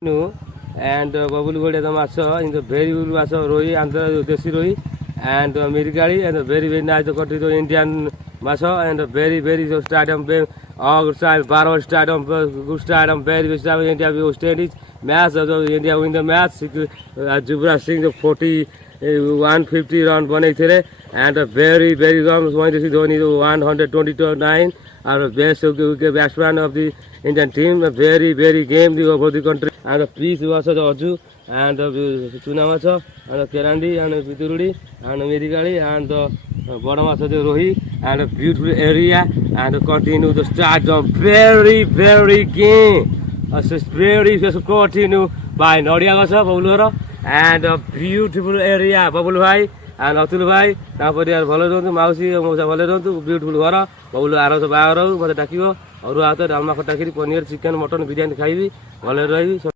No, and Babul Godia the Maso in the very good Maso Roi and the Desi Roi and Mirgali and the very nice country the Indian Maso and the very good stadium all style Baro stadium good stadium very good stadium India we stage match of India win the match Jubra Singh the 150 run banaithere and a very long going to see Dhoni 129 are the best batsman of the Indian team a very game over the country and the peace was the Aju and the Chunamacho and the Kerandi and the Piturudi and the Medigali and the bottom of the Rohi and a beautiful area and continue to start the very game. Very continue by Nodia Gasa, Paulura and a beautiful area, Babul Bhai and Atul Bhai. Now for their Valadon, Mausi, Valadon, beautiful Vara, Paul Aros of Aro, Matatakio, or Rata, Dalmakataki, Paneer, chicken, mutton, biryani, Kaivi, Valerai.